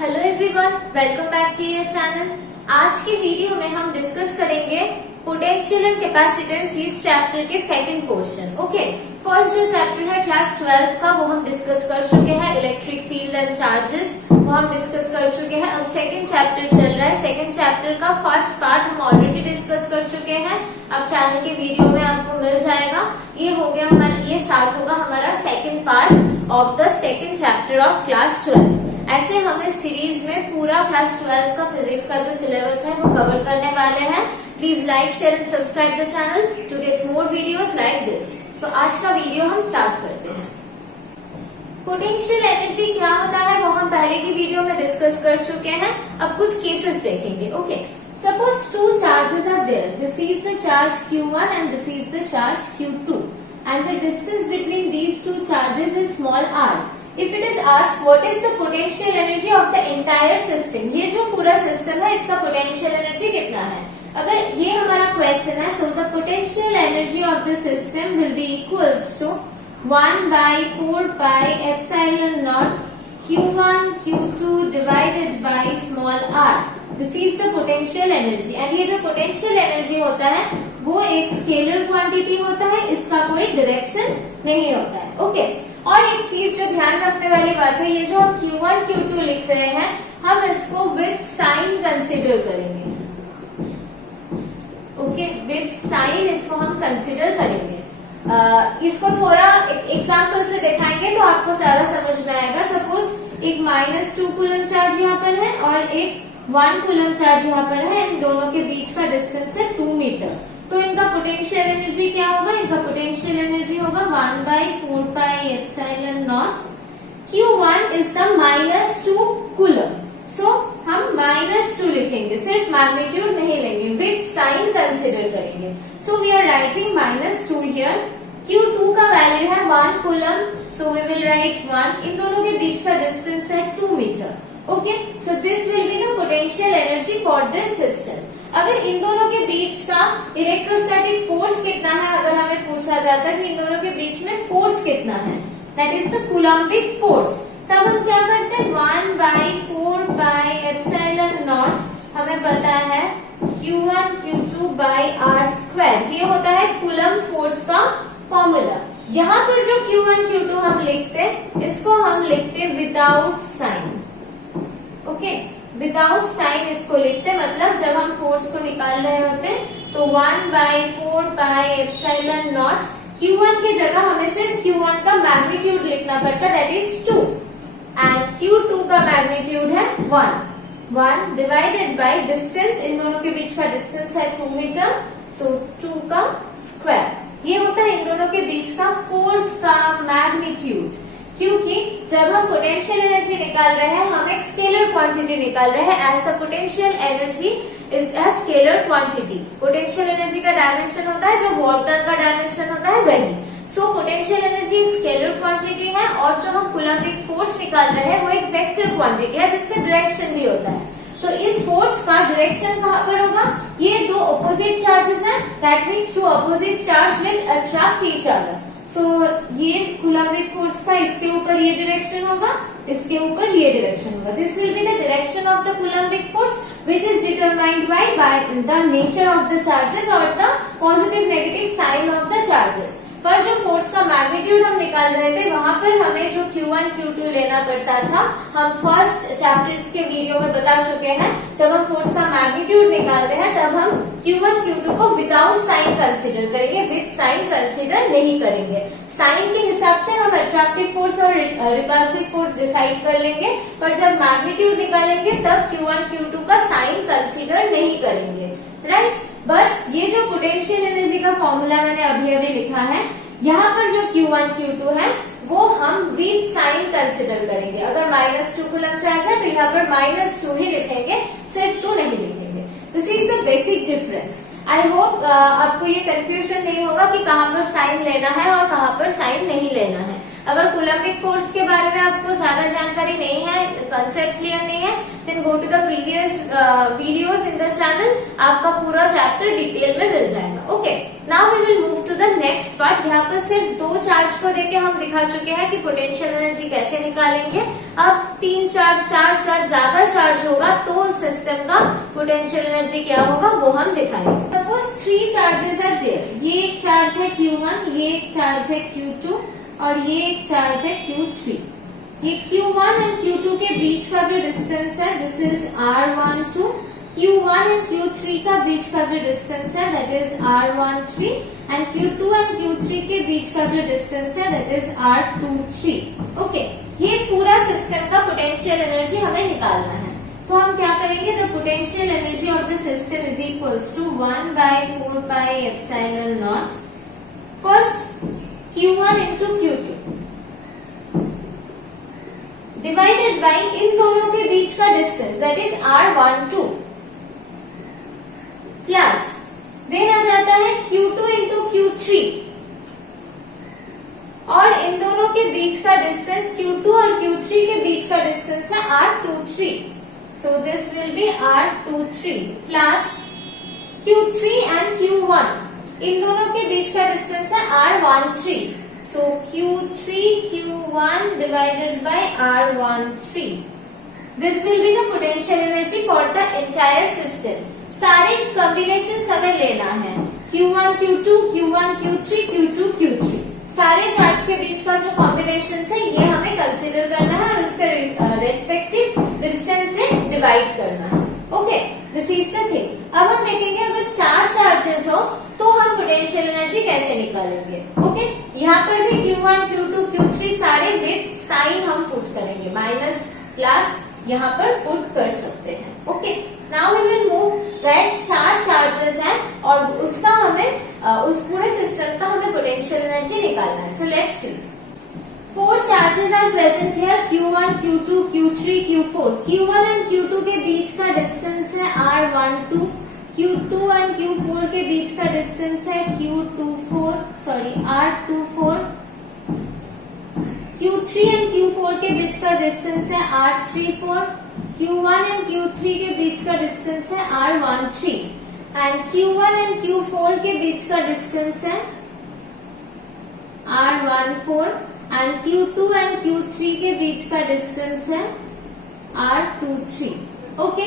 Hello everyone, welcome back to your channel. आज के video में हम डिस्कस करेंगे पोटेंशियल एंड कैपेसिटेंस इस चैप्टर के सेकंड पोर्शन। ओके, फर्स्ट जो चैप्टर है क्लास 12 का वो हम डिस्कस कर चुके हैं, इलेक्ट्रिक फील्ड एंड चार्जेस, वो हम डिस्कस कर चुके हैं। अब सेकंड चैप्टर चल रहा है। सेकंड चैप्टर का फर्स्ट पार्ट हम ऑलरेडी डिस्कस कर चुके हैं, अब चैनल के वीडियो में आपको मिल जाएगा। ये हो गया हमारा, ये स्टार्ट होगा हमारा second part of the second chapter of class 12। ऐसे हम इस सीरीज में पूरा क्लास 12 का फिजिक्स का जो सिलेबस है वो कवर करने वाले हैं। Please like, share and subscribe the channel to get more videos like this. तो आज का वीडियो हम स्टार्ट करते हैं। पोटेंशियल एनर्जी क्या होता है वो हम पहले की वीडियो में डिस्कस कर चुके हैं। अब कुछ केसेस देखेंगे। Okay, suppose two charges are there, this is the charge Q1 and this is the charge Q2 and the distance between these two charges is small r. If it is asked what is the potential energy of the entire system, ये जो पूरा system है इसका potential energy कितना है, अगर ये हमारा क्वेश्चन है, so the potential energy of the system will be equals to 1 by 4 pi epsilon naught Q1 Q2 divided by small r. This is the potential energy and ये जो potential energy होता है वो एक स्केलर क्वांटिटी होता है, इसका कोई डायरेक्शन नहीं होता है। ओके, और एक चीज जो ध्यान रखने वाली बात है, ये जो हम Q1 Q2 लिख रहे हैं हम इसको विद साइन कंसिडर करेंगे। ओके, विद साइन इसको हम कंसिडर करेंगे। इसको थोड़ा एग्जाम्पल से दिखाएंगे तो आपको सारा समझ में आएगा। सपोज एक -2 कूलम चार्ज यहाँ पर है और एक 1 कूलम चार्ज यहाँ पर है, इन दोनों के बीच का डिस्टेंस है 2 मीटर। तो इनका पोटेंशियल एनर्जी क्या होगा, इनका पोटेंशियल एनर्जी होगा 1 by 4 pi epsilon naught Q1 is the -2 coulomb. So हम -2 लिखेंगे, सिर्फ मैग्नीट्यूड नहीं लेंगे, विद साइन कंसिडर करेंगे। So we are writing -2 here. Q2 का वैल्यू है 1 coulomb, so we will write 1। इन दोनों के बीच का डिस्टेंस है 2 metre. Okay, so this will be the potential energy for this system. अगर इन दोनों के बीच का इलेक्ट्रोस्टैटिक फोर्स कितना है, अगर हमें पूछा जाता है कि इन दोनों के बीच में फोर्स कितना है, that is the Coulombic force, तब हम क्या करते हैं 1 by 4 pi epsilon naught, हमें पता है Q1 Q2 by r square, ये होता है कूलम फोर्स का फॉर्मूला। यहाँ पर जो Q1 Q2 हम लिखते इसको हम लिखते without sign. Okay, without sign इसको लिखते, मतलब जब हम फोर्स को निकाल रहे होते तो 1 by 4 pi epsilon naught Q1 की जगह हमें सिर्फ Q1 का मैग्नीट्यूड लिखना पड़ता, दैट इज 2, एंड Q2 का मैग्नीट्यूड है 1 डिवाइडेड बाय डिस्टेंस, इन दोनों के बीच का डिस्टेंस है 2 मीटर, सो 2 का स्क्वायर। ये होता है इन दोनों के बीच का फोर्स का मैग्नीट्यूड। क्योंकि जब हम पोटेंशियल एनर्जी निकाल रहे हैं हम एक स्केलर क्वांटिटी निकाल रहे हैं, as the potential energy is a scalar quantity. Potential energy का डायमेंशन होता है जो वाटर का डायमेंशन होता है वही। सो पोटेंशियल एनर्जी एक स्केलर क्वांटिटी है और जो हम कूलम्बिक फोर्स निकाल रहे हैं वो एक वेक्टर क्वांटिटी है जिसका डायरेक्शन भी होता है। तो इस फोर्स का डायरेक्शन कहाँ पर होगा, ये दो ऑपोजिट चार्जेस हैं, that means two opposite charge will attract each other. So ये कूलम्बिक फोर्स का इसके ऊपर ये डायरेक्शन होगा, इसके ऊपर ये डायरेक्शन होगा। This will be the direction of the Coulombic force which is determined by the nature of the charges or the positive negative sign of the charges। पर जो फोर्स का मैग्नीट्यूड हम निकाल रहे थे वहां पर हमें जो Q1 Q2 लेना पड़ता था, हम फर्स्ट चैप्टर्स के वीडियो में बता चुके हैं। जब हम फोर्स का मैग्नीट्यूड निकालते हैं तब हम Q1 Q2 को विदाउट साइन कंसीडर करेंगे, विद साइन कंसीडर नहीं करेंगे। साइन के हिसाब से हम अट्रैक्टिव फोर्स और रिपल्सिव फोर्स डिसाइड कर लेंगे, पर जब मैग्नीट्यूड निकालेंगे तब Q1 Q2 का साइन कंसीडर नहीं करेंगे, राइट। बट ये जो पोटेंशियल एनर्जी का फॉर्मूला मैंने अभी लिखा है, यहाँ पर जो Q1 Q2 है वो हम विद साइन कंसिडर करेंगे। अगर -2 कूलम चार्ज है तो यहाँ पर -2 ही लिखेंगे, सिर्फ 2 नहीं लिखेंगे। This is the basic difference. I hope आपको ये कंफ्यूजन नहीं होगा कि कहाँ पर साइन लेना है और कहाँ पर साइन नहीं लेना है। अगर कूलम्बिक फोर्स के बारे में आपको ज्यादा जानकारी नहीं है, कंसेप्ट क्लियर नहीं है, then go to the previous videos in the channel, आपका पूरा चैप्टर डिटेल में मिल जाएगा। Okay, now we will move to the next part. यहाँ पर सिर्फ 2 चार्ज को देके हम दिखा चुके हैं कि पोटेंशियल एनर्जी कैसे निकालेंगे। अब 3 चार्ज 4 चार्ज ज्यादा चार्ज होगा तो सिस्टम का पोटेंशियल एनर्जी क्या होगा वो हम दिखाएंगे। सपोज 3 चार्जेस आर देयर, ये एक चार्ज है Q1, ये एक चार्ज है Q2 और ये एक चार्ज है Q3। ये Q1 एंड Q2 के बीच का जो डिस्टेंस है this is R12, Q1 and Q3 का बीच का जो डिस्टेंस है that is R13 and Q2 and Q3 के बीच का जो डिस्टेंस है दैट इज R23। ओके, ये पूरा सिस्टम का पोटेंशियल एनर्जी हमें निकालना है। तो हम क्या करेंगे, the potential energy of the system is equals to 1/4πε0 first Q1 into Q2 divided by इन दोनों के बीच का distance that is R12 plus then आ जाता है Q2 इंटू Q3 और इन दोनों के बीच का डिस्टेंस Q2 और Q3 के बीच का डिस्टेंस है R23, so this will B R23 plus Q3 and Q1 इन दोनों के बीच का डिस्टेंस है R13, so Q3 Q1 divided by R13. This will be the potential energy for the entire system. सारे कॉम्बिनेशन हमें लेना है, Q1 Q2 Q1 Q3 Q2 Q3, सारे चार्ज के बीच का जो कॉम्बिनेशन है ये हमें कंसीडर करना है और उसके रेस्पेक्टिव डिस्टेंस से डिवाइड करना है। Okay, this is the thing. अब हम देखेंगे अगर 4 चार्जेस हो तो हम पोटेंशियल एनर्जी कैसे निकालेंगे। ओके, यहाँ पर भी Q1 Q2 Q3 सारे विद साइन हम पुट करेंगे, माइनस प्लस यहाँ पर पुट कर सकते हैं। Okay, now we will move that 4 charges हैं और उसका हमें उस पूरे सिस्टम का हमें पोटेंशियल एनर्जी निकालना है। So let's see, 4 charges are present here, Q1 Q2 Q3 Q4। Q1 and Q2 के बीच का डिस्टेंस है R12, Q2 एंड Q4 के बीच का डिस्टेंस है R24, Q3 एंड Q4 के बीच का डिस्टेंस है R34, Q1 एंड Q3 के बीच का डिस्टेंस है R13 and Q1 and Q4 के बीच का डिस्टेंस है R14 and Q2 and Q3 के बीच का डिस्टेंस है R23। ओके,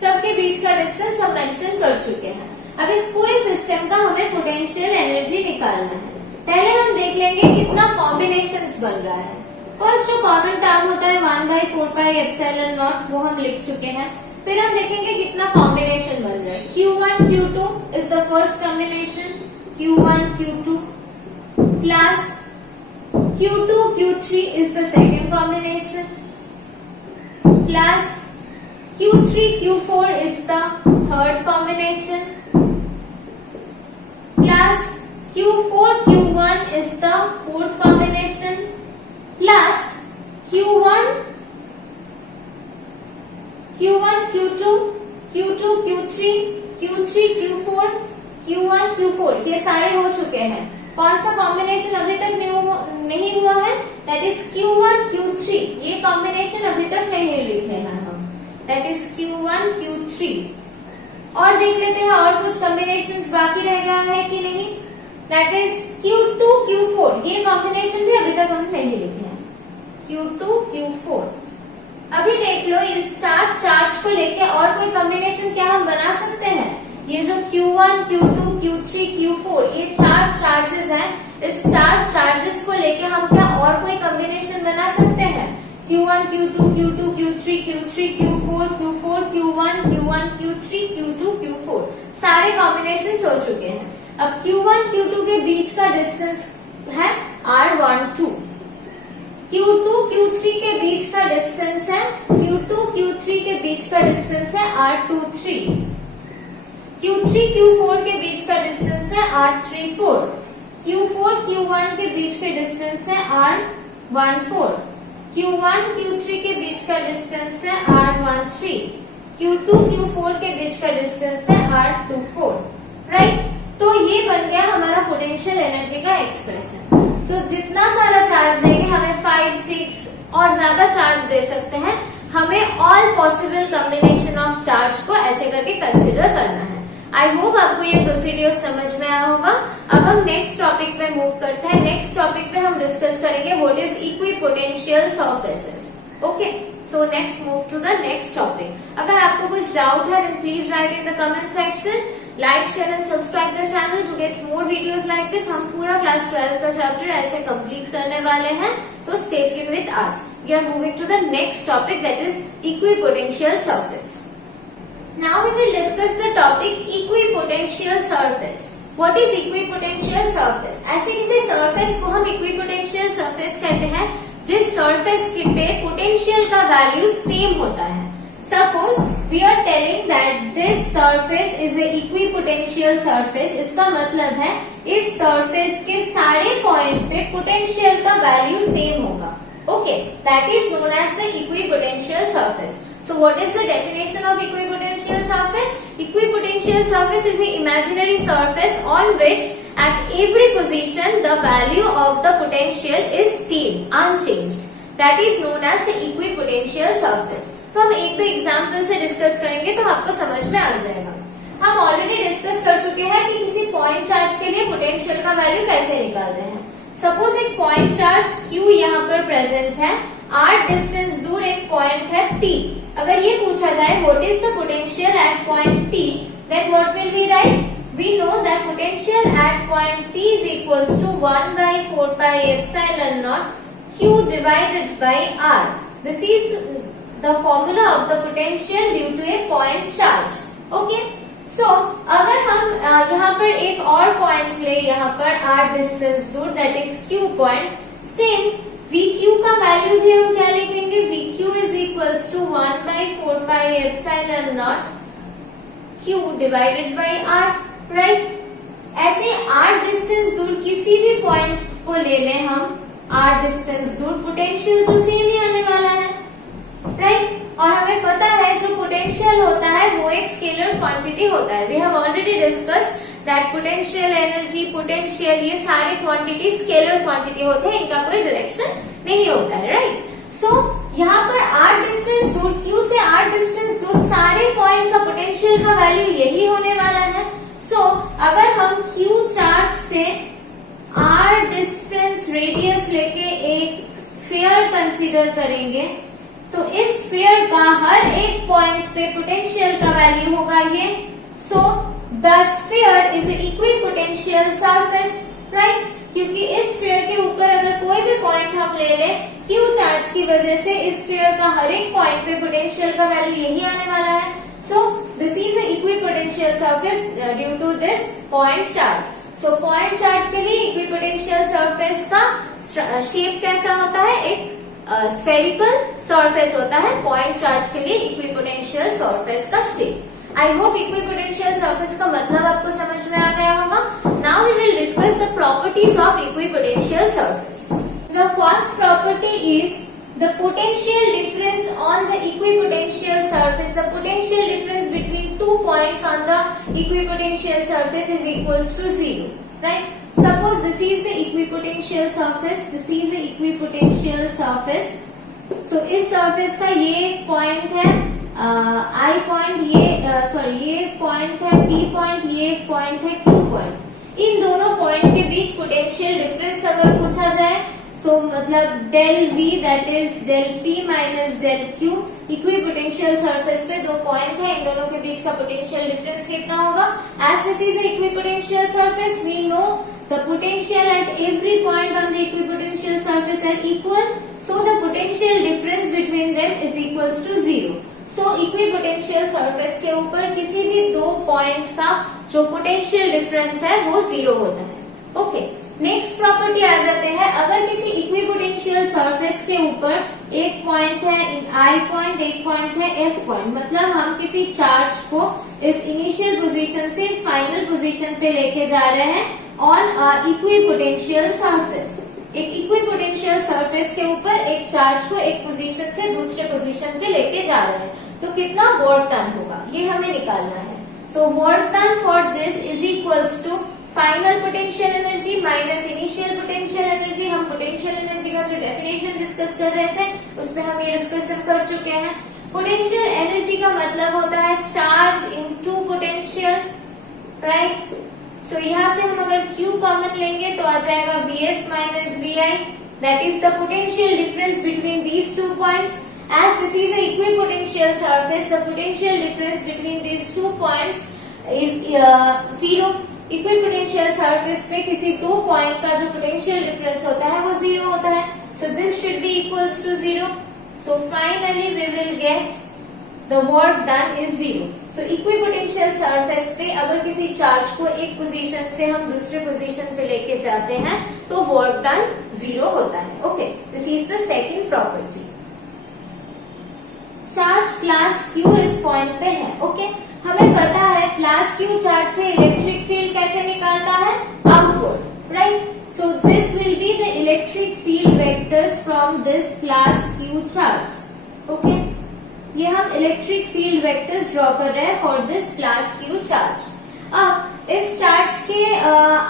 सबके बीच का डिस्टेंस हम मेंशन कर चुके हैं। अब इस पूरे सिस्टम का हमें पोटेंशियल एनर्जी निकालना है। पहले हम देख लेंगे कितना कॉम्बिनेशंस बन रहा है। फर्स्ट जो कॉमन टर्म होता है 1/4πε0 वो हम लिख चुके हैं। फिर हम देखेंगे कितना कॉम्बिनेशन बन रहा है। Q1 Q2 is the first combination, Q1 Q2 plus Q2 Q3 is the second combination plus Q3 Q4 is the third combination plus Q4 Q1 is the fourth combination plus Q1 Q2 Q2 Q3 Q3 Q4 Q1 Q4 ये सारे हो चुके हैं। कौन सा combination अभी तक नहीं हुआ है, दैट इज Q1 Q3, ये कॉम्बिनेशन अभी तक नहीं लिखे हैं हम, दैट इज Q1 Q3। और देख लेते हैं और कुछ कॉम्बिनेशंस बाकी रह गया है कि नहीं, दैट इज Q2 Q4, ये कॉम्बिनेशन भी अभी तक हम नहीं लिखे हैं, Q2 Q4। अभी देख लो इस चार्ज को लेके और कोई कॉम्बिनेशन क्या हम बना सकते हैं। ये जो Q1 Q2 Q3 Q4 ये 4 चार्जेस हैं, इस 4 चार्जेस को लेके हम क्या और कोई कॉम्बिनेशन बना सकते हैं। Q1 Q2 Q2 Q3 Q3 Q4 Q4 Q1 Q1 Q3 Q2 Q4 सारे कॉम्बिनेशन हो चुके हैं। अब Q1 Q2 के बीच का डिस्टेंस है R12, Q2 Q3 के बीच का डिस्टेंस है Q2 Q3 के बीच का डिस्टेंस है R23, Q3 Q4 के बीच का डिस्टेंस है R34, Q4 Q1 के बीच के डिस्टेंस है R14, Q1 Q3 के बीच का डिस्टेंस है R13, Q2 Q4 के बीच का डिस्टेंस है R24, राइट। तो ये बन गया हमारा पोटेंशियल एनर्जी का एक्सप्रेशन। सो जितना सारा चार्ज देंगे, हमें 5, 6 और ज्यादा चार्ज दे सकते हैं, हमें all possible combination of charge को ऐसे करके कंसिडर करना है। आई होप आपको ये प्रोसीड्यूर समझ में आया होगा। अब हम नेक्स्ट टॉपिक पे मूव करते हैं। नेक्स्ट टॉपिक पे हम डिस्कस करेंगे what is equipotential surfaces. Okay, so next move to the next topic. अगर आपको कुछ डाउट है then please write in the comment section. Like, share and subscribe the channel to get more videos like this. हम पूरा class 12 का chapter ऐसे complete करने वाले हैं, तो stay tuned with us. We are moving to the next topic, that is equipotential surface. Now we will discuss the topic equipotential surface. What is equipotential surface? ऐसे किसी surface को हम equipotential surface कहते हैं जिस surface पे potential का value same होता है। Suppose we are telling that this surface is a equipotential surface. इसका मतलब है इस surface के सारे point पे potential का value same होगा। Okay, that is known as the equipotential surface. So what is the definition of equipotential surface? Equipotential surface is an imaginary surface on which at every position the value of the potential is same, unchanged. That is known as the equipotential surface. तो हम एक दो example से discuss करेंगे तो आपको समझ में आ जाएगा। हम ऑलरेडी डिस्कस कर चुके हैं कि किसी पॉइंट चार्ज के लिए पोटेंशियल का वैल्यू कैसे निकालते हैं। सपोज एक पॉइंट चार्ज Q यहाँ पर प्रेजेंट है, r डिस्टेंस दूर एक पॉइंट है P। अगर ये पूछा जाए what is the potential at point P, then what will we write? We know that potential at point P is equals to 1/4 pi epsilon naught Q divided by R। This is the formula of the potential due to a point charge. Okay, so अगर हम यहाँ पर एक और point ले, यहाँ पर r distance दूर, that is Q point, same VQ का वैल्यू भी हम क्या लिखेंगे? VQ is equals to 1/4 pi epsilon naught Q divided by R, right. ऐसे r डिस्टेंस दूर किसी भी पॉइंट को ले लें हम, r डिस्टेंस दूर, पोटेंशियल तो सेम ही आने वाला है, राइट। और हमें पता है जो पोटेंशियल होता है वो एक स्केलर क्वांटिटी होता है। We have already discussed that potential energy, potential, ये सारे क्वांटिटी स्केलर क्वांटिटी होते हैं, इनका कोई डायरेक्शन नहीं होता है, राइट। सो यहाँ पर r डिस्टेंस दूर, Q से r डिस्टेंस दूर, सारे पॉइंट का पोटेंशियल का वैल्यू यही होने वाला है। सो अगर हम Q चार्ज से r डिस्टेंस रेडियस लेके एक स्फीयर कंसीडर करेंगे तो इस स्फीयर का हर एक पॉइंट पे पोटेंशियल का वैल्यू होगा ये। So the sphere is equipotential surface, right, क्योंकि इस स्फीयर के ऊपर अगर कोई भी पॉइंट हम ले लें, Q चार्ज की वजह से इस स्फीयर का हर एक पॉइंट पे पोटेंशियल का वैल्यू यही आने वाला है। So this is a equipotential surface due to this point charge. So point charge के लिए इक्विपोटेंशियल सरफेस का शेप कैसा होता है? एक स्फेरिकल सरफेस होता है पॉइंट चार्ज के लिए इक्विपोटेंशियल सरफेस का shape. I hope equipotential surface का मतलब आपको समझ में आ गया होगा। Now we will discuss the properties of equipotential surface. The first property is the potential difference on the equipotential surface. The potential difference between 2 points on the equipotential surface is equals to 0, right? Suppose this is the equipotential surface, this is the equipotential surface. So इस surface का ये point है I point, ये point है P point, ये point है Q point. इन दोनों point के बीच potential difference अगर पूछा जाए, so मतलब del V that is del P minus del Q, equipotential surface पे दो पॉइंट है, इन दोनों के बीच का पोटेंशियल डिफरेंस कितना होगा? As this is equipotential surface, we know the potential at every point on the equipotential surface are equal, so the potential difference between them is equals to 0। So equipotential surface के ऊपर किसी भी दो point का जो potential difference है वो 0 होता है। ओके, नेक्स्ट प्रॉपर्टी आ जाते हैं। अगर किसी इक्विपोटेंशियल सरफेस के ऊपर एक पॉइंट है I पॉइंट, एक पॉइंट है F पॉइंट, मतलब हम किसी चार्ज को इस इनिशियल पोजीशन से इस फाइनल पोजीशन पे लेके जा रहे हैं ऑन इक्विपोटेंशियल सरफेस। एक इक्विपोटेंशियल सरफेस के ऊपर एक चार्ज को एक पोजीशन से दूसरे पोजीशन पे लेके जा रहे हैं, तो कितना वर्क डन होगा ये हमें निकालना है। So work done for this is equals to final potential energy minus initial potential energy. हम पोटेंशियल एनर्जी का जो डेफिनेशन डिस्कस कर रहे थे उसमें हम ये डिस्कशन कर चुके हैं। पोटेंशियल एनर्जी का मतलब होता है charge into potential, right. So यहाँ से हम अगर Q कॉमन लेंगे तो आ जाएगा VF minus VI, that is the potential difference between these two points. As this is a equipotential surface, the potential difference between these two points is zero. Equipotential surface पे किसी दो point का जो potential difference होता है वो zero होता है. So this should be equals to zero. So finally we will get the work done is zero. So equipotential surface पे अगर किसी चार्ज को एक पोजीशन से हम दूसरे पोजीशन पे लेके जाते हैं तो work done zero होता है. Okay, this is the second property. Charge plus Q इस पॉइंट पे है, ओके। हमें पता है प्लस Q चार्ज से इलेक्ट्रिक फील्ड कैसे निकालता है, outward, right. So this will be the electric field vectors from this plus Q charge, okay. ये हम इलेक्ट्रिक फील्ड वेक्टर्स ड्रॉ कर रहे हैं for this plus Q charge. अब इस चार्ज के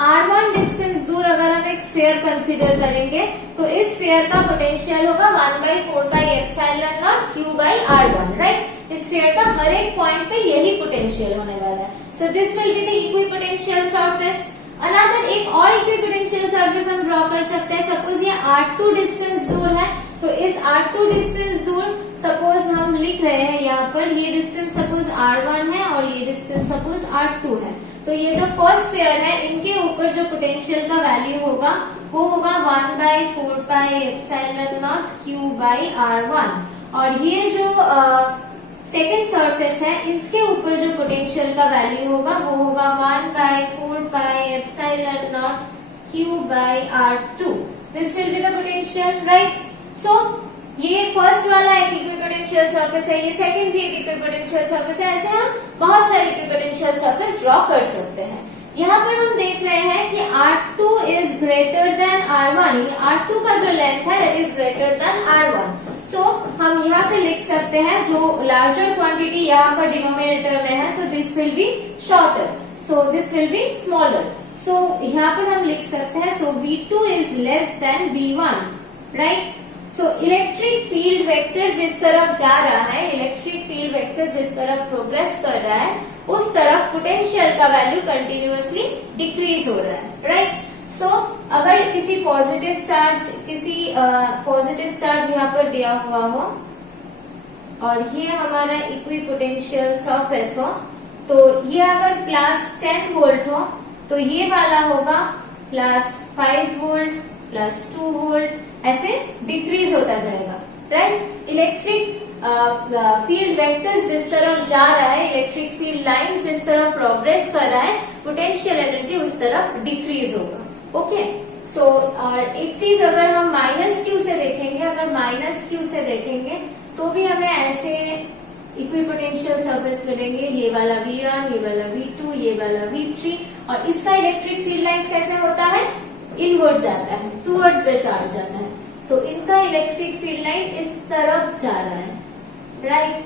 r1 डिस्टेंस दूर अगर हम एक स्फीयर कंसीडर करेंगे तो इस स्फीयर का पोटेंशियल होगा 1/4πε0 Q/r1, राइट। इस स्फीयर का हर एक पॉइंट पे यही पोटेंशियल होने वाला है। So this will be the equipotential surface. Another एक और इक्विपोटेंशियल सरफेस हम ड्रॉ कर सकते हैं। सपोज ये r2 डिस्टेंस दूर है तो इस r2 डिस्टेंस दूर सपोज हम लिख रहे हैं यहाँ पर, ये डिस्टेंस सपोज r1 है और ये डिस्टेंस सपोज r2 है। तो ये जो फर्स्ट स्फीयर है इनके ऊपर जो पोटेंशियल का वैल्यू होगा वो होगा 1/4πε0 Q/r1 और ये जो सेकेंड सरफेस है इसके ऊपर जो पोटेंशियल का वैल्यू होगा वो होगा 1/4πε0 Q/r2। This will be the potential, right. So ये फर्स्ट वाला एक इक्विपोटेंशियल सरफेस है, ये सेकंड भी एक इक्विपोटेंशियल सरफेस है। ऐसे हम बहुत सारे इक्विपोटेंशियल सरफेस ड्रॉ कर सकते हैं। यहाँ पर हम देख रहे हैं कि R2 is greater than R1, R2 का जो लेंथ है that is greater than R1। सो हम यहाँ से लिख सकते हैं जो लार्जर क्वांटिटी यहाँ पर डिनोमिनेटर में है तो this will be shorter, so this will be smaller. So यहाँ पर हम लिख सकते हैं so V2 is less than V1, right. So electric field vector जिस तरफ जा रहा है, इलेक्ट्रिक फील्ड वेक्टर जिस तरफ प्रोग्रेस कर रहा है उस तरफ पोटेंशियल का वैल्यू कंटिन्यूअसली डिक्रीज हो रहा है, राइट। सो अगर किसी पॉजिटिव चार्ज यहाँ पर दिया हुआ हो और ये हमारा इक्विपोटेंशियल सरफेस हो तो ये अगर +10 वोल्ट हो तो ये वाला होगा +5 वोल्ट +2 वोल्ट, ऐसे डिक्रीज होता जाएगा, राइट। इलेक्ट्रिक फील्ड वेक्टर्स जिस तरफ जा रहा है, इलेक्ट्रिक फील्ड लाइन जिस तरफ प्रोग्रेस कर रहा है पोटेंशियल एनर्जी उस तरफ डिक्रीज होगा, ओके। सो और एक चीज अगर हम -Q से देखेंगे, अगर -Q से देखेंगे तो भी हमें ऐसे इक्विपोटेंशियल सरफेस मिलेंगे, ये वाला V1, ये वाला V2, ये वाला V3 और इसका इलेक्ट्रिक फील्ड लाइंस कैसे होता है, इनवर्ड जाता है, टूवर्ड्स द चार्ज जाता है। तो इनका इलेक्ट्रिक फील्ड लाइन इस तरफ जा रहा है, राइट।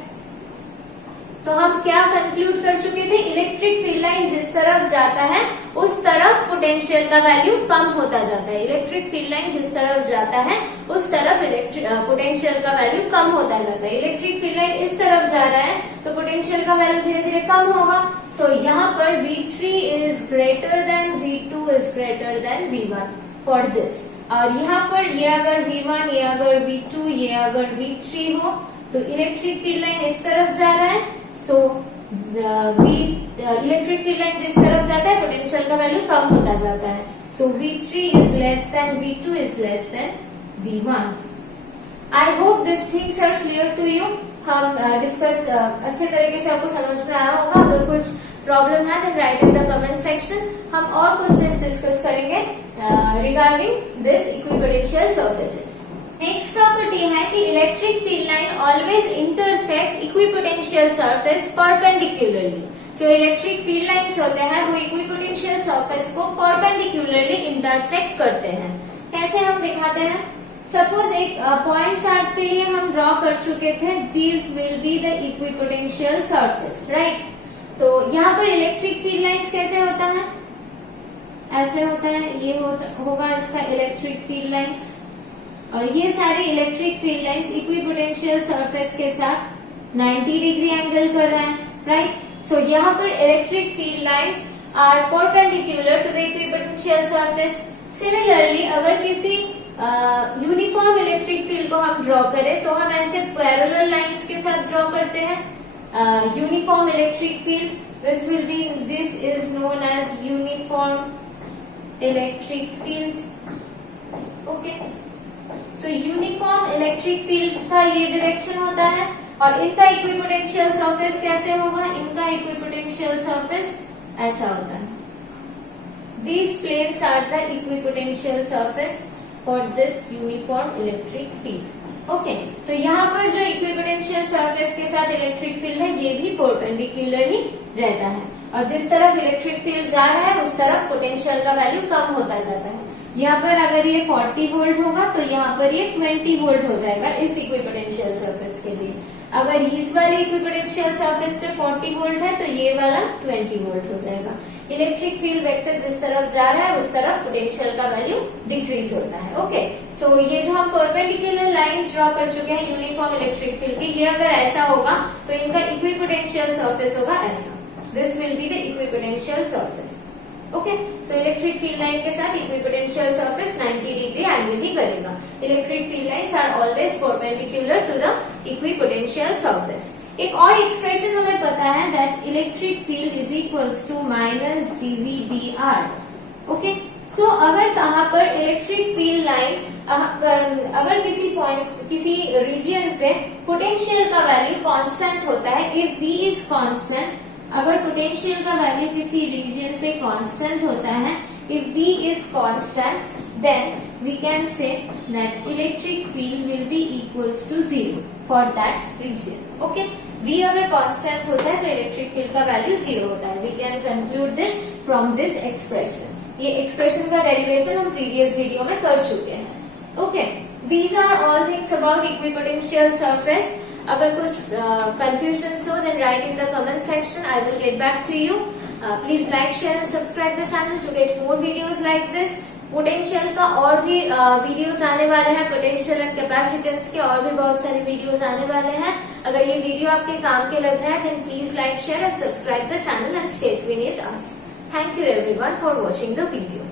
तो हम क्या कंक्लूड कर चुके थे, इलेक्ट्रिक फील्ड लाइन जिस तरफ जाता है उस तरफ पोटेंशियल का वैल्यू कम होता जाता है। इलेक्ट्रिक फील्ड लाइन जिस तरफ जाता है उस तरफ पोटेंशियल का वैल्यू कम होता जाता है। इलेक्ट्रिक फील्ड लाइन इस तरफ जा रहा है तो पोटेंशियल का वैल्यू धीरे धीरे कम होगा। सो यहाँ पर V3 is greater than V2 is greater than V1 for this. और यहाँ पर ये अगर V1, ये अगर V2, ये अगर V3 हो तो इलेक्ट्रिक फील्ड लाइन इस तरफ जा रहा है। सो इलेक्ट्रिक फील्ड लाइन जिस तरफ जाता है पोटेंशियल का वैल्यू कम होता जाता है। So V3 is less than V2 is less than V1। I hope this things are clear to you. हम डिस्कस अच्छे तरीके से आपको समझ में आया होगा। अगर कुछ प्रॉब्लम है then write in the comment section. हम और कुछ चीज डिस्कस करेंगे regarding this equipotential surfaces. Next property है कि electric field line always intersect equipotential surface perpendicularly. जो इलेक्ट्रिक फील्ड लाइंस होते हैं वो इक्विपोटेंशियल सरफेस को परपेंडिकुलरली इंटरसेक्ट करते हैं। कैसे हम दिखाते हैं, सपोज एक पॉइंट चार्ज के लिए हम ड्रॉ कर चुके थे, this will be the equipotential surface, right. तो यहाँ पर इलेक्ट्रिक फील्ड लाइंस कैसे होता है, ऐसे होता है, ये होगा इसका इलेक्ट्रिक फील्ड लाइंस, और ये सारे electric field lines equipotential surface के साथ 90 डिग्री एंगल कर रहे हैं, राइट। सो यहाँ पर electric field lines are perpendicular to the equipotential surface. Similarly अगर किसी यूनिफॉर्म इलेक्ट्रिक फील्ड को हम ड्रॉ करें तो हम ऐसे पैरेलल लाइंस के साथ ड्रॉ करते हैं uniform electric field. This is known as uniform electric field. Okay, so uniform electric field का ये डायरेक्शन होता है, और इनका इक्विपोटेंशियल सरफेस कैसे होगा, इनका इक्विपोटेंशियल सरफेस ऐसा होता है। These planes are the equipotential surface for this uniform electric field. Okay, तो यहाँ पर जो इक्विपोटेंशियल सरफेस के साथ इलेक्ट्रिक फील्ड है ये भी परपेंडिकुलर ही रहता है, और जिस तरफ इलेक्ट्रिक फील्ड जा रहा है उस तरफ पोटेंशियल का वैल्यू कम होता जाता है। यहाँ पर अगर ये 40 वोल्ट होगा तो यहाँ पर ये 20 वोल्ट हो जाएगा इस इक्विपोटेंशियल सरफेस के लिए। अगर इस वाली इक्विपोटेंशियल सरफेस पे 40 वोल्ट है तो ये वाला 20 वोल्ट हो जाएगा। इलेक्ट्रिक फील्ड वेक्टर जिस तरफ जा रहा है उस तरफ पोटेंशियल का वैल्यू डिक्रीज होता है। ओके, सो ये जो हम परपेंडिकुलर लाइंस ड्रॉ कर चुके हैं यूनिफॉर्म इलेक्ट्रिक फील्ड की, ये अगर ऐसा होगा तो इनका इक्विपोटेंशियल सरफेस होगा ऐसा। This will be the equipotential surface. Okay, so electric field line के साथ इक्विपोटेंशियल सरफेस 90 डिग्री एंगल ही करेगा। Electric field lines are always perpendicular to the equipotential surface. एक और एक्सप्रेशन हमें पता है that electric field is equals to minus DV D R. Okay, so अगर कहाँ पर इलेक्ट्रिक फील्ड लाइन अगर किसी पॉइंट किसी रीजन पे पोटेंशियल का वैल्यू कांस्टेंट होता है, इफ V इज कांस्टेंट, अगर पोटेंशियल का वैल्यू किसी रीजन पे कांस्टेंट होता है, if V is constant, then we can say that electric field will be equals to 0 for that region. Okay, V अगर कांस्टेंट होता है तो इलेक्ट्रिक फील्ड का वैल्यू 0 होता है। We can conclude this from this expression. ये expression का derivation हम प्रीवियस वीडियो में कर चुके हैं। Okay, these are all things about equipotential surface. अगर कुछ confusions हो then write in the comment section. I will get back to you. Please like, share and subscribe the channel to get more videos like this. Potential का और भी videos आने वाले हैं, potential and capacitance के और भी बहुत सारे वीडियोस आने वाले हैं। अगर ये वीडियो आपके काम के लग रहा है then please like, share and subscribe the channel and stay tuned with us. Thank you everyone for watching the video.